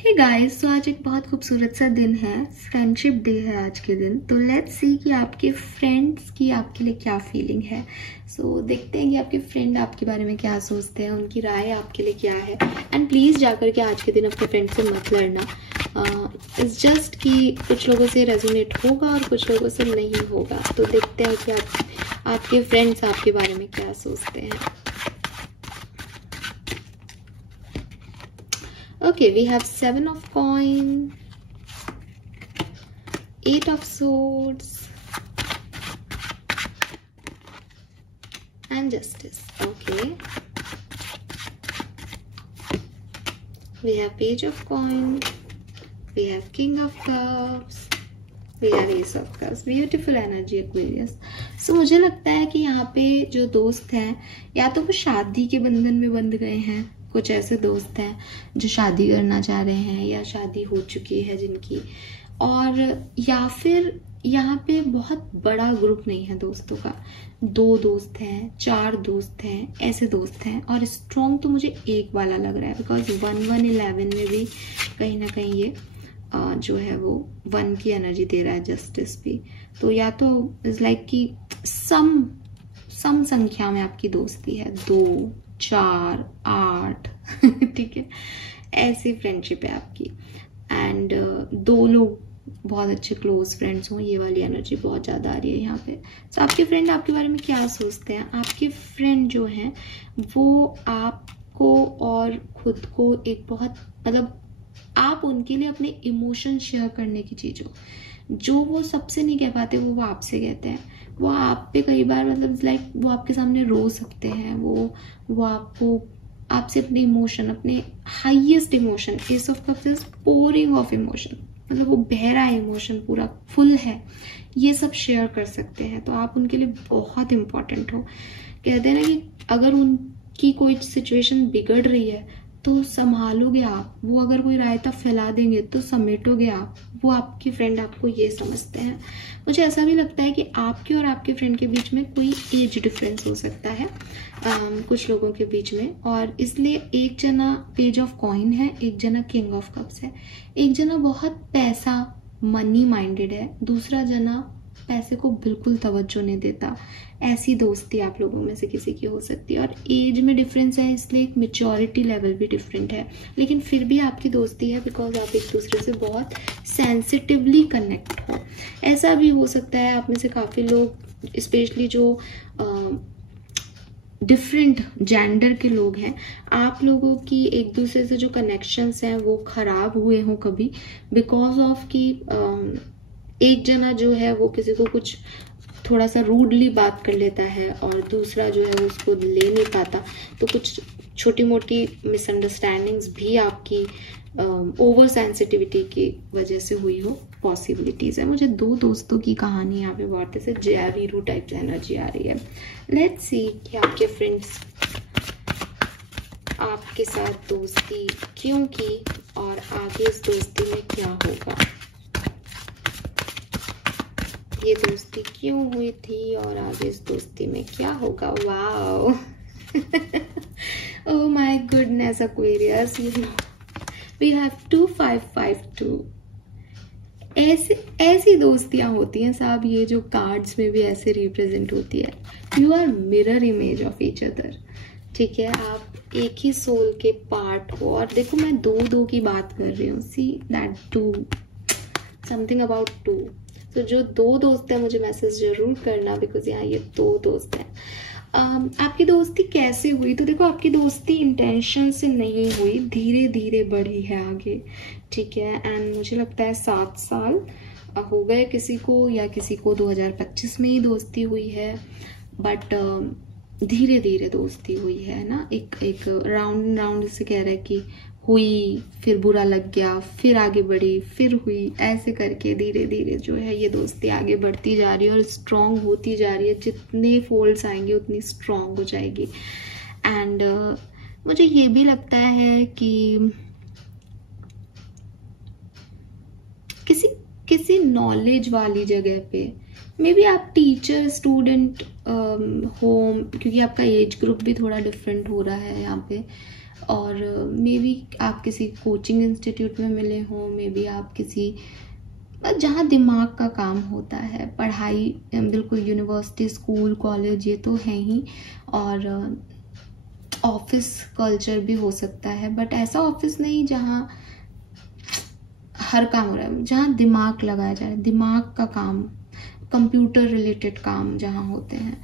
Hey guys, तो आज एक बहुत खूबसूरत सा दिन है, फ्रेंडशिप डे है आज के दिन। तो लेट्स सी कि आपके फ्रेंड्स की आपके लिए क्या फीलिंग है। सो देखते हैं कि आपके फ्रेंड आपके बारे में क्या सोचते हैं, उनकी राय आपके लिए क्या है। एंड प्लीज़ जाकर के आज के दिन अपने फ्रेंड से मत लड़ना। इट्स जस्ट कि कुछ लोगों से रेजोनेट होगा और कुछ लोगों से नहीं होगा। तो देखते हैं कि आपके फ्रेंड्स आपके बारे में क्या सोचते हैं। Okay, we have 7 of coin, 8 of swords, and justice. Okay. We have page of coin, we have king of cups, we have ace of cups. Beautiful energy, Aquarius. So मुझे लगता है कि यहाँ पे जो दोस्त हैं या तो वो शादी के बंधन में बंध गए हैं। कुछ ऐसे दोस्त हैं जो शादी करना चाह रहे हैं या शादी हो चुकी है जिनकी, और या फिर यहाँ पे बहुत बड़ा ग्रुप नहीं है दोस्तों का। 2 दोस्त हैं, 4 दोस्त हैं, ऐसे दोस्त हैं। और स्ट्रॉन्ग तो मुझे एक वाला लग रहा है, बिकॉज 1-1-11 में भी कहीं ना कहीं ये जो है वो 1 की एनर्जी दे रहा है, जस्टिस भी। तो या तो इज लाइक कि सम संख्या में आपकी दोस्ती है, 2, 4, 8 ठीक है, ऐसी फ्रेंडशिप है आपकी। एंड 2 लोग बहुत अच्छे क्लोज फ्रेंड्स हों, ये वाली एनर्जी बहुत ज़्यादा आ रही है यहाँ पे। तो आपके फ्रेंड आपके बारे में क्या सोचते हैं? आपके फ्रेंड जो हैं वो आपको और खुद को एक बहुत मतलब आप उनके लिए अपने इमोशन शेयर करने की चीज़ हो, जो वो सबसे नहीं कह पाते वो आपसे कहते हैं। वो आप पे कई बार मतलब लाइक वो आपके सामने रो सकते हैं, वो आपसे अपने इमोशन, अपने highest emotion, S of cups is pouring of emotion, मतलब वो बह रहा है इमोशन, पूरा फुल है, ये सब शेयर कर सकते हैं। तो आप उनके लिए बहुत इंपॉर्टेंट हो। कहते हैं ना कि अगर उनकी कोई सिचुएशन बिगड़ रही है तो संभालोगे आप, वो अगर कोई रायता फैला देंगे तो समेटोगे आप। वो आपके फ्रेंड आपको ये समझते हैं। मुझे ऐसा भी लगता है कि आपके और आपके फ्रेंड के बीच में कोई एज डिफरेंस हो सकता है कुछ लोगों के बीच में, और इसलिए एक जना पेज ऑफ कॉइन है, एक जना किंग ऑफ कप्स है। एक जना बहुत पैसा मनी माइंडेड है, दूसरा जना पैसे को बिल्कुल तवज्जो नहीं देता। ऐसी दोस्ती आप लोगों में से किसी की हो सकती है। और एज में डिफरेंस है, इसलिए एक मेच्योरिटी लेवल भी डिफरेंट है, लेकिन फिर भी आपकी दोस्ती है बिकॉज आप एक दूसरे से बहुत सेंसिटिवली कनेक्ट हो। ऐसा भी हो सकता है आप में से काफ़ी लोग, स्पेशली जो डिफरेंट जेंडर के लोग हैं, आप लोगों की एक दूसरे से जो कनेक्शंस हैं वो खराब हुए हों कभी, बिकॉज ऑफ कि एक जना जो है वो किसी को कुछ थोड़ा सा रूडली बात कर लेता है और दूसरा जो है वो उसको ले नहीं पाता। तो कुछ छोटी मोटी मिसअंडरस्टैंडिंग्स भी आपकी ओवर सेंसिटिविटी की वजह से हुई हो, पॉसिबिलिटीज है। मुझे 2 दोस्तों की कहानी यहाँ पे बहुत ऐसे जयवीरू टाइप से एनर्जी आ रही है। लेट्स सी कि आपके फ्रेंड्स आपके साथ दोस्ती क्यों की और आगे इस दोस्ती में क्या होगा। ये दोस्ती क्यों हुई थी और आगे इस दोस्ती में क्या होगा। Wow oh my goodness Aquarius, you know we have 2552। ऐसी दोस्तियां होती हैं साहब, ये जो कार्ड्स में भी ऐसे रिप्रेजेंट होती है। You are mirror image of each other, ठीक है। आप एक ही सोल के पार्ट हो। और देखो मैं 2 की बात कर रही हूँ, सी दैट 2 समथिंग अबाउट 2। तो जो 2 दोस्त हैं मुझे मैसेज जरूर करना, बिकॉज यहाँ ये 2 दोस्त हैं। आपकी दोस्ती कैसे हुई? तो देखो आपकी दोस्ती इंटेंशन से नहीं हुई, धीरे धीरे बढ़ी है आगे, ठीक है। एंड मुझे लगता है 7 साल हो गए किसी को, या किसी को 2025 में ही दोस्ती हुई है, बट धीरे धीरे दोस्ती हुई है ना। एक राउंड से कह रहा है कि हुई, फिर बुरा लग गया, फिर आगे बढ़ी, फिर हुई, ऐसे करके धीरे धीरे जो है ये दोस्ती आगे बढ़ती जा रही है और स्ट्रॉन्ग होती जा रही है। जितने फोल्ड्स आएंगे उतनी स्ट्रॉन्ग हो जाएगी। एंड मुझे ये भी लगता है कि किसी नॉलेज वाली जगह पे, मे बी आप टीचर स्टूडेंट होम, क्योंकि आपका एज ग्रुप भी थोड़ा डिफरेंट हो रहा है यहाँ पे। और मे बी आप किसी कोचिंग इंस्टीट्यूट में मिले हों, मे बी आप किसी जहाँ दिमाग का काम होता है, पढ़ाई, बिल्कुल यूनिवर्सिटी, स्कूल, कॉलेज ये तो है ही, और ऑफिस कल्चर भी हो सकता है, बट ऐसा ऑफिस नहीं जहाँ हर काम हो रहा है, जहाँ दिमाग लगाया जाए, दिमाग का काम, कंप्यूटर रिलेटेड काम जहाँ होते हैं,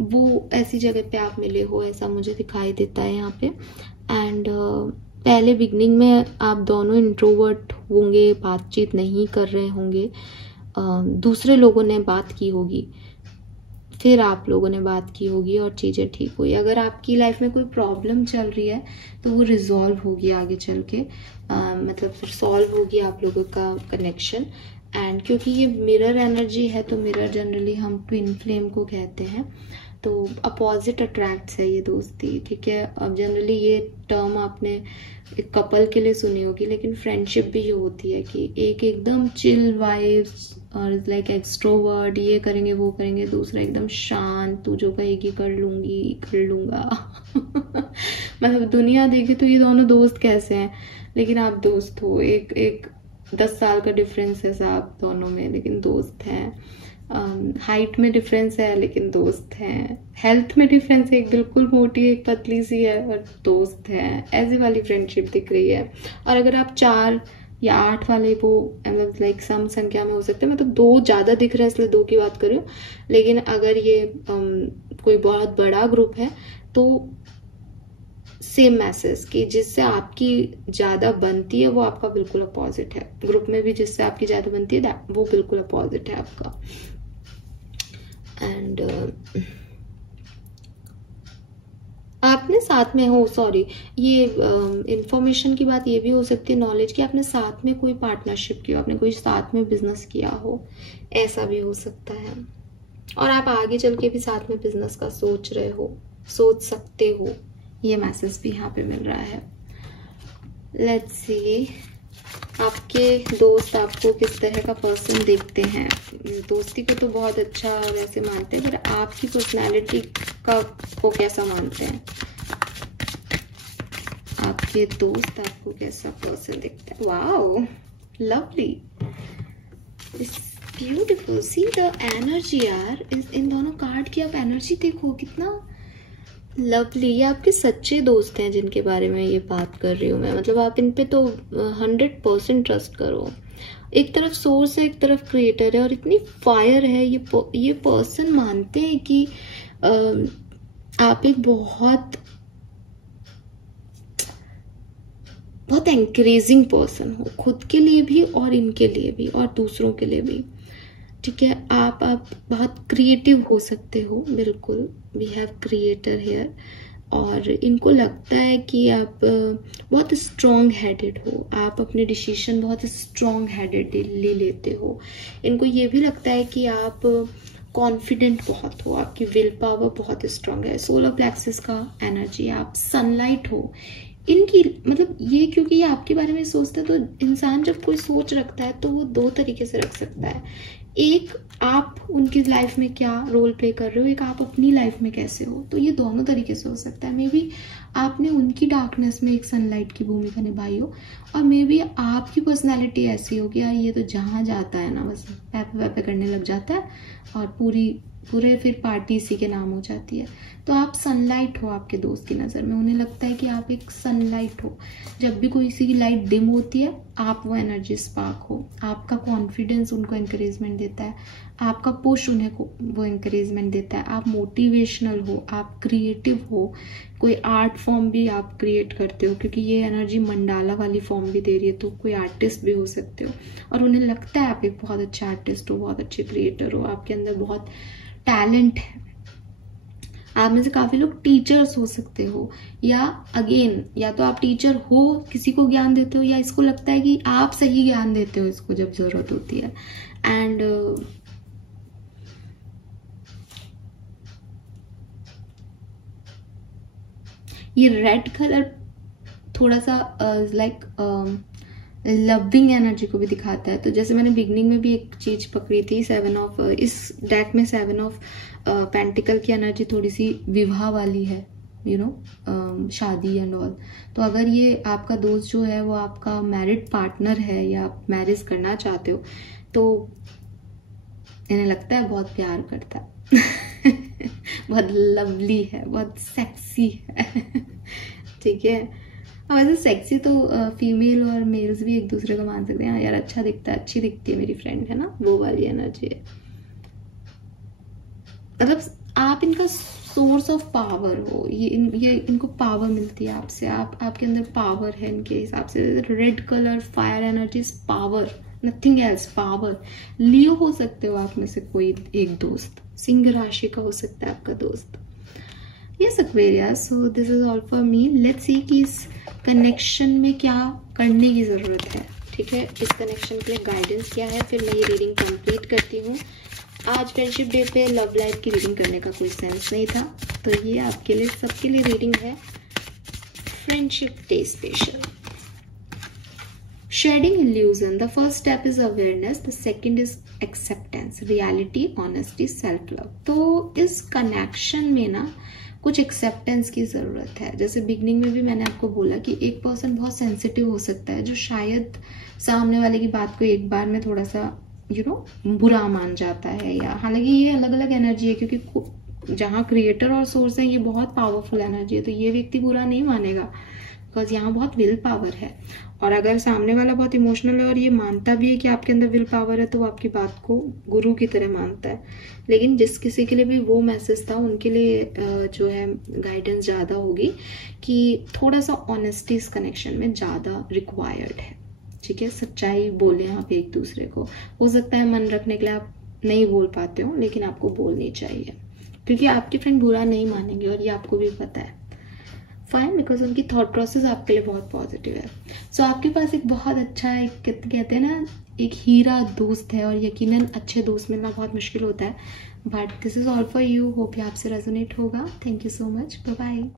वो ऐसी जगह पे आप मिले हो, ऐसा मुझे दिखाई देता है यहाँ पे। एंड पहले बिगनिंग में आप दोनों इंट्रोवर्ट होंगे, बातचीत नहीं कर रहे होंगे, दूसरे लोगों ने बात की होगी, फिर आप लोगों ने बात की होगी और चीज़ें ठीक हुई। अगर आपकी लाइफ में कोई प्रॉब्लम चल रही है तो वो रिजॉल्व होगी आगे चल के, मतलब फिर सॉल्व होगी आप लोगों का कनेक्शन। एंड क्योंकि ये मिरर एनर्जी है तो मिरर जनरली हम ट्विन फ्लेम को कहते हैं, तो अपोजिट अट्रैक्ट्स है ये दोस्ती, ठीक है। अब जनरली ये टर्म आपने एक कपल के लिए सुनी होगी, लेकिन फ्रेंडशिप भी ये होती है कि एक एकदम चिल वाइब्स और लाइक एक्सट्रोवर्ट, ये करेंगे वो करेंगे, दूसरा एकदम शांत, तू जो कहेगी कर लूंगी कर लूंगा मतलब दुनिया देखे तो ये दोनों दोस्त कैसे हैं, लेकिन आप दोस्त हो। एक 10 साल का डिफरेंस है साहब दोनों में, लेकिन दोस्त हैं। हाइट में डिफरेंस है लेकिन दोस्त हैं। हेल्थ में डिफरेंस है, एक बिल्कुल मोटी एक पतली सी है और दोस्त हैं। ऐसी वाली फ्रेंडशिप दिख रही है। और अगर आप 4 या 8 वाले वो मतलब लाइक सम संख्या में हो सकते हैं, मतलब 2 ज़्यादा दिख रहा है इसलिए 2 की बात कर रही हूँ, लेकिन अगर ये कोई बहुत बड़ा ग्रुप है तो सेम मैसेज कि जिससे आपकी ज़्यादा बनती है वो आपका बिल्कुल अपोजिट है। ग्रुप में भी जिससे आपकी ज़्यादा बनती है वो बिल्कुल अपोजिट है आपका। एंड आपने साथ में हो, सॉरी, ये इंफॉर्मेशन की बात ये भी हो सकती है, नॉलेज की, आपने साथ में कोई पार्टनरशिप की हो, आपने कोई साथ में बिजनेस किया हो, ऐसा भी हो सकता है। और आप आगे चल के भी साथ में बिजनेस का सोच रहे हो, सोच सकते हो, ये मैसेज भी यहाँ पे मिल रहा है। लेट्स सी आपके दोस्त आपको किस तरह का पर्सन देखते हैं। दोस्ती को तो बहुत अच्छा वैसे मानते हैं, पर आपकी पर्सनालिटी का को कैसा मानते हैं। आपके दोस्त आपको कैसा पर्सन देखते हैं। Wow, lovely, beautiful. See the energy यार, इन दोनों कार्ड की आप एनर्जी देखो, कितना लवली। ये आपके सच्चे दोस्त हैं जिनके बारे में ये बात कर रही हूँ मैं, मतलब आप इन पे तो 100% ट्रस्ट करो। एक तरफ सोर्स है, एक तरफ क्रिएटर है, और इतनी फायर है। ये पर्सन मानते हैं कि आप एक बहुत बहुत एनकरेजिंग पर्सन हो, खुद के लिए भी और इनके लिए भी और दूसरों के लिए भी, ठीक है। आप बहुत क्रिएटिव हो सकते हो, बिल्कुल, वी हैव क्रिएटर हेयर। और इनको लगता है कि आप बहुत स्ट्रॉन्ग हेडेड हो, आप अपने डिसीजन बहुत स्ट्रॉन्ग हेडेडली लेते हो। इनको ये भी लगता है कि आप कॉन्फिडेंट बहुत हो, आपकी विल पावर बहुत स्ट्रॉन्ग है। सोलर प्लेक्सस का एनर्जी, आप सनलाइट हो इनकी, मतलब ये क्योंकि ये आपके बारे में सोचते हैं, तो इंसान जब कोई सोच रखता है तो वो 2 तरीके से रख सकता है। एक, आप उनकी लाइफ में क्या रोल प्ले कर रहे हो, एक आप अपनी लाइफ में कैसे हो, तो ये दोनों तरीके से हो सकता है। मे बी आपने उनकी डार्कनेस में एक सनलाइट की भूमिका निभाई हो, और मे बी आपकी पर्सनालिटी ऐसी हो कि यार ये तो जहाँ जाता है ना बस पैपे पैपे करने लग जाता है, और पूरे फिर पार्टी इसी के नाम हो जाती है। तो आप सनलाइट हो आपके दोस्त की नज़र में, उन्हें लगता है कि आप एक सनलाइट हो। जब भी कोई सी की लाइट डिम होती है, आप वो एनर्जी स्पार्क हो। आपका कॉन्फिडेंस उनको एनकरेजमेंट देता है, आपका पुश उन्हें वो एनकरेजमेंट देता है। आप मोटिवेशनल हो, आप क्रिएटिव हो, कोई आर्ट फॉर्म भी आप क्रिएट करते हो, क्योंकि ये एनर्जी मंडाला वाली फॉर्म भी दे रही है, तो कोई आर्टिस्ट भी हो सकते हो। और उन्हें लगता है आप एक बहुत अच्छा आर्टिस्ट हो, बहुत अच्छे क्रिएटर हो, आपके अंदर बहुत टैलेंट है। आप में से काफी लोग टीचर्स हो सकते हो, या अगेन या तो आप टीचर हो, किसी को ज्ञान देते हो, या इसको लगता है कि आप सही ज्ञान देते हो इसको जब जरूरत होती है। एंड ये रेड कलर थोड़ा सा लाइक लविंग एनर्जी को भी दिखाता है। तो जैसे मैंने बिगनिंग में भी एक चीज पकड़ी थी, 7 ऑफ, इस डेक में 7 ऑफ पेंटिकल की एनर्जी थोड़ी सी विवाह वाली है, शादी एंड ऑल। तो अगर ये आपका दोस्त जो है वो आपका मैरिड पार्टनर है या आप मैरिज करना चाहते हो, तो इन्हें लगता है बहुत प्यार करता है बहुत लवली है, बहुत सेक्सी है ठीक है। अब ऐसे सेक्सी तो फीमेल और मेल्स भी एक दूसरे को मान सकते हैं, हाँ यार अच्छा दिखता है, अच्छी दिखती है मेरी फ्रेंड, है ना, वो वाली एनर्जी है। मतलब आप इनका सोर्स ऑफ पावर हो, ये इनको पावर मिलती है आपसे, आपके अंदर पावर है इनके हिसाब से। Red colour fire energy power, nothing else, power. Leo हो सकते हो आप में से कोई एक दोस्त, सिंह राशि का हो सकता है आपका दोस्त। Yes Aquarius, so this is all for me. Let's see कि इस कनेक्शन में क्या करने की जरूरत है। ठीक है, इस कनेक्शन के लिए गाइडेंस क्या है, फिर मैं ये रीडिंग कंप्लीट करती हूँ। आज फ्रेंडशिप डे पे लव लाइफ की रीडिंग करने का कोई सेंस नहीं था, तो ये आपके लिए, सबके लिए रीडिंग है friendship day special. Shedding illusion. The first step is awareness. The second is acceptance, reality, honesty, self-love. तो इस कनेक्शन में ना कुछ एक्सेप्टेंस की ज़रूरत है। जैसे बिगनिंग में भी मैंने आपको बोला कि एक पर्सन बहुत सेंसिटिव हो सकता है, जो शायद सामने वाले की बात को एक बार में थोड़ा सा बुरा मान जाता है, या हालांकि ये अलग अलग एनर्जी है, क्योंकि जहाँ क्रिएटर और सोर्स है ये बहुत पावरफुल एनर्जी है, तो ये व्यक्ति बुरा नहीं मानेगा, बिकॉज यहाँ बहुत विल पावर है। और अगर सामने वाला बहुत इमोशनल है और ये मानता भी है कि आपके अंदर विल पावर है, तो वो आपकी बात को गुरु की तरह मानता है। लेकिन जिस किसी के लिए भी वो मैसेज था, उनके लिए जो है गाइडेंस ज़्यादा होगी कि थोड़ा सा ऑनेस्टी इस कनेक्शन में ज़्यादा रिक्वायर्ड है। ठीक है, सच्चाई बोले आप एक दूसरे को। हो सकता है मन रखने के लिए आप नहीं बोल पाते हो, लेकिन आपको बोलनी चाहिए, क्योंकि आपके फ्रेंड बुरा नहीं मानेंगे और ये आपको भी पता है। फाइन, बिकॉज उनकी थॉट प्रोसेस आपके लिए बहुत पॉजिटिव है। सो आपके पास एक बहुत अच्छा, एक कहते हैं ना, एक हीरा दोस्त है, और यकीनन अच्छे दोस्त मिलना बहुत मुश्किल होता है, but this is all for you. Hope ये आपसे रेजोनेट होगा। Thank you so much, bye bye.